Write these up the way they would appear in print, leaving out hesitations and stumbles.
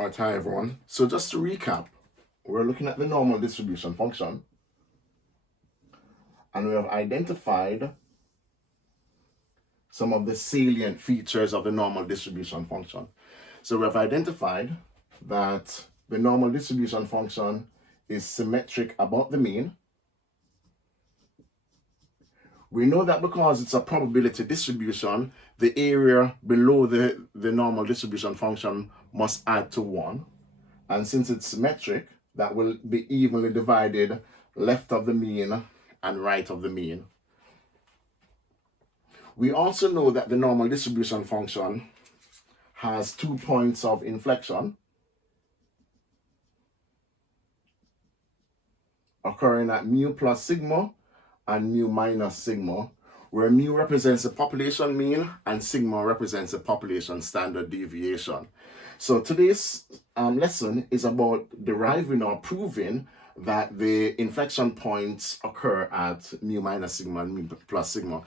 Alright, hi everyone. So just to recap, we're looking at the normal distribution function, and we have identified some of the salient features of the normal distribution function. So we have identified that the normal distribution function is symmetric about the mean. We know that because it's a probability distribution, the area below the normal distribution function must add to 1. And since it's symmetric, that will be evenly divided left of the mean and right of the mean. We also know that the normal distribution function has 2 points of inflection occurring at mu plus sigma and mu minus sigma, where mu represents the population mean and sigma represents the population standard deviation. So today's lesson is about deriving or proving that the inflection points occur at mu minus sigma and mu plus sigma.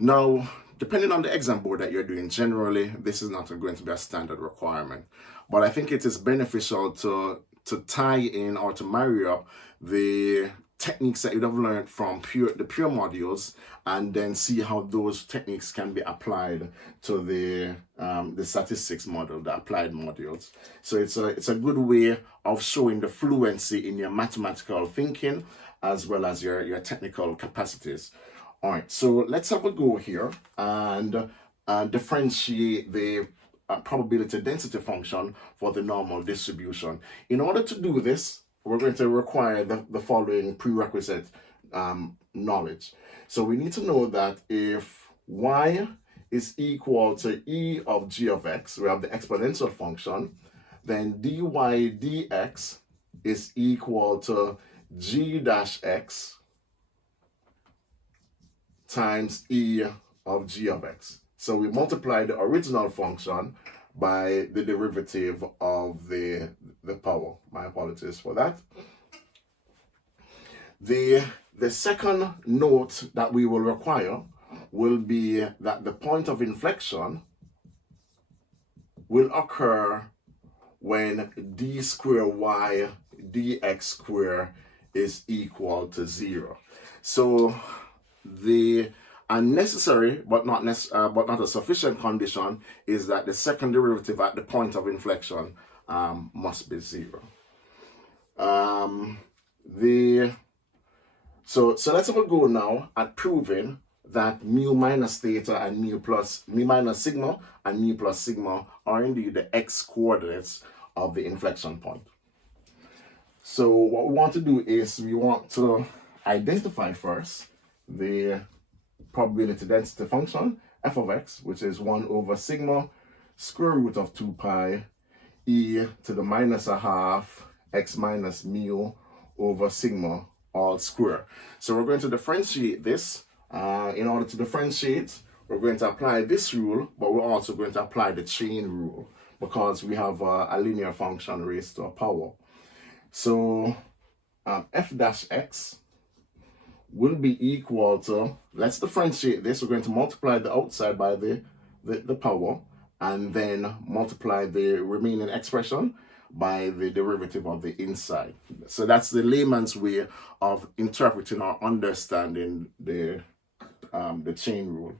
Now, depending on the exam board that you're doing, generally this is not going to be a standard requirement, but I think it is beneficial to tie in or to marry up the techniques that you'd have learned from the pure modules, and then see how those techniques can be applied to the statistics module, the applied modules. So it's a good way of showing the fluency in your mathematical thinking as well as your technical capacities. All right, so let's have a go here and differentiate the probability density function for the normal distribution. In order to do this, we're going to require the following prerequisite knowledge. So we need to know that if y is equal to e of g of x, we have the exponential function, then dy dx is equal to g dash x times e of g of x. So we multiply the original function by the derivative of the power. My apologies for that. The second note that we will require will be that the point of inflection will occur when d square y dx square is equal to 0. So the unnecessary but not a sufficient condition is that the second derivative at the point of inflection must be 0. So let's have a go now at proving that mu minus theta and mu minus sigma and mu plus sigma are indeed the x coordinates of the inflection point. So what we want to do is we want to identify first the probability density function f of x, which is 1 over sigma square root of 2 pi e to the minus a half x minus mu over sigma all square. So we're going to differentiate this. In order to differentiate, we're going to apply this rule, but we're also going to apply the chain rule because we have a linear function raised to a power. So f dash x will be equal to, let's differentiate this, we're going to multiply the outside by the power and then multiply the remaining expression by the derivative of the inside. So that's the layman's way of interpreting or understanding the chain rule.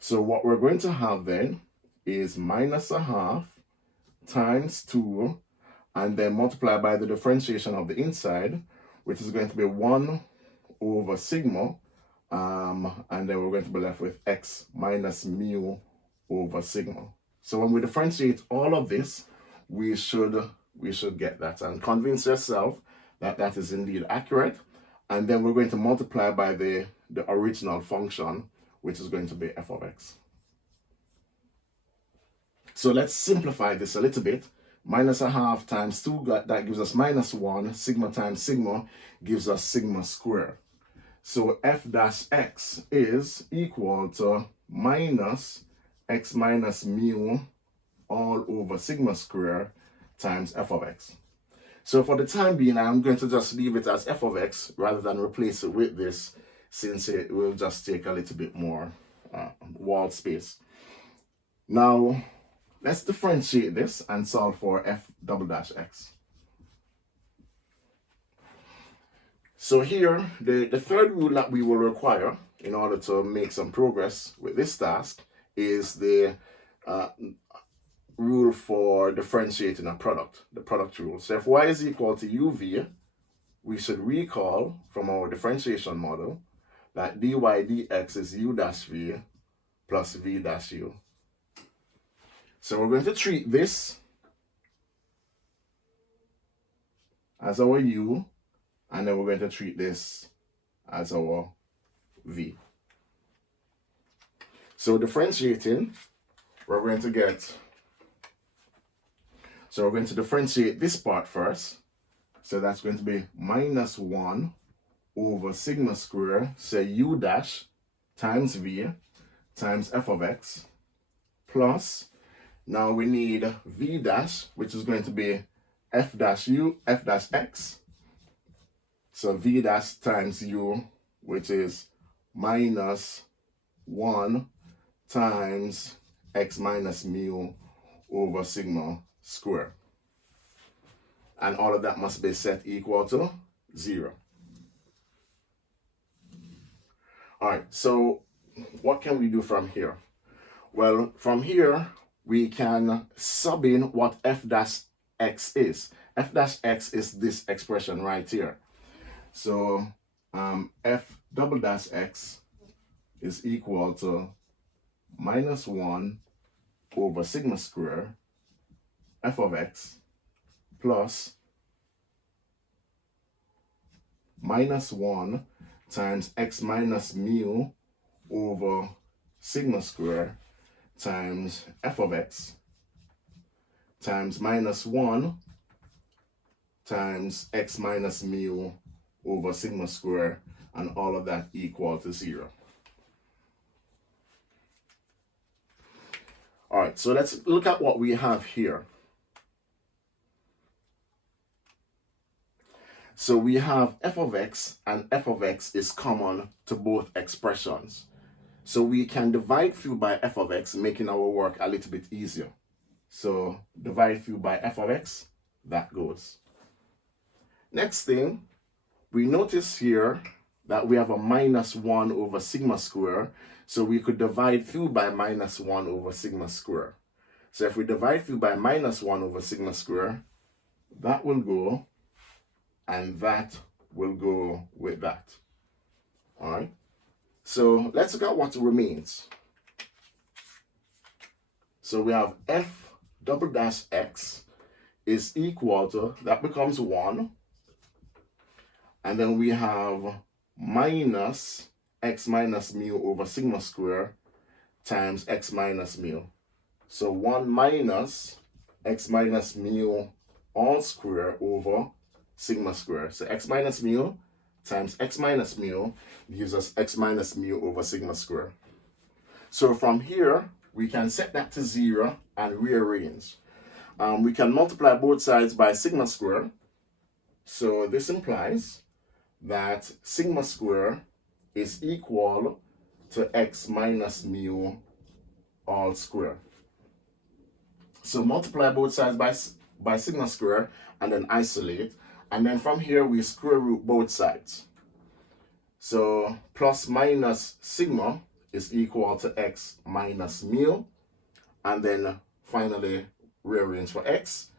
So what we're going to have then is minus a half times 2 and then multiply by the differentiation of the inside, which is going to be 1 over sigma, and then we're going to be left with x minus mu over sigma. So when we differentiate all of this, we should get that, and convince yourself that that is indeed accurate. And then we're going to multiply by the original function, which is going to be f of x. So let's simplify this a little bit. Minus a half times 2, that gives us minus 1. Sigma times sigma gives us sigma squared. So f dash x is equal to minus x minus mu all over sigma squared times f of x. So for the time being, I'm going to just leave it as f of x rather than replace it with this, since it will just take a little bit more wall space. Now, let's differentiate this and solve for f double dash x. So here, the third rule that we will require in order to make some progress with this task is the rule for differentiating a product, the product rule. So if y is equal to uv, we should recall from our differentiation model that dy dx is u dash v plus v dash u. So we're going to treat this as our u, and then we're going to treat this as our v. So differentiating, we're going to differentiate this part first. So that's going to be minus 1 over sigma square, say u dash times v times f of x, plus, now we need v dash, which is going to be f dash x. So v dash times u, which is minus 1 times x minus mu over sigma square. And all of that must be set equal to 0. All right, so what can we do from here? Well, from here, we can sub in what f dash x is. F dash x is this expression right here. So f double dash x is equal to minus 1 over sigma square f of x plus minus 1 times x minus mu over sigma square times f of x times minus 1 times x minus mu over sigma square, and all of that equal to 0. All right, so let's look at what we have here. So we have f of x, and f of x is common to both expressions. So we can divide through by f of x, making our work a little bit easier. So divide through by f of x, that goes. Next thing, we notice here that we have a minus 1 over sigma square, so we could divide through by minus 1 over sigma square. So if we divide through by minus 1 over sigma square, that will go, and that will go with that. All right, so let's look at what remains. So we have f double dash x is equal to, that becomes 1, and then we have minus x minus mu over sigma square times x minus mu. So 1 minus x minus mu all square over sigma square. So x minus mu times x minus mu gives us x minus mu over sigma square. So from here, we can set that to 0 and rearrange. We can multiply both sides by sigma square. So this implies that sigma square is equal to x minus mu all square. So multiply both sides by sigma square and then isolate. And then from here, we square root both sides. So plus minus sigma is equal to x minus mu. And then finally rearrange for x.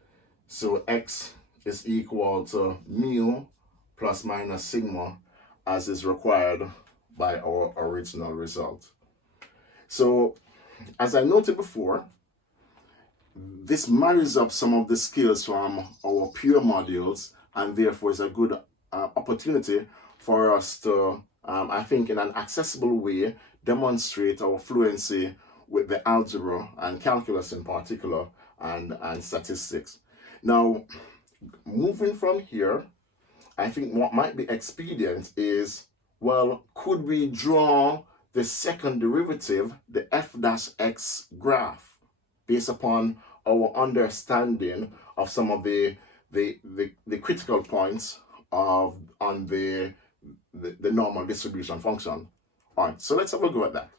So x is equal to mu plus minus sigma, as is required by our original result. So as I noted before, this marries up some of the skills from our pure modules, and therefore is a good opportunity for us to, I think, in an accessible way, demonstrate our fluency with the algebra and calculus in particular, and statistics. Now, moving from here, I think what might be expedient is, well, could we draw the second derivative, the f dash x graph, based upon our understanding of some of the critical points on the normal distribution function. All right, so let's have a go at that.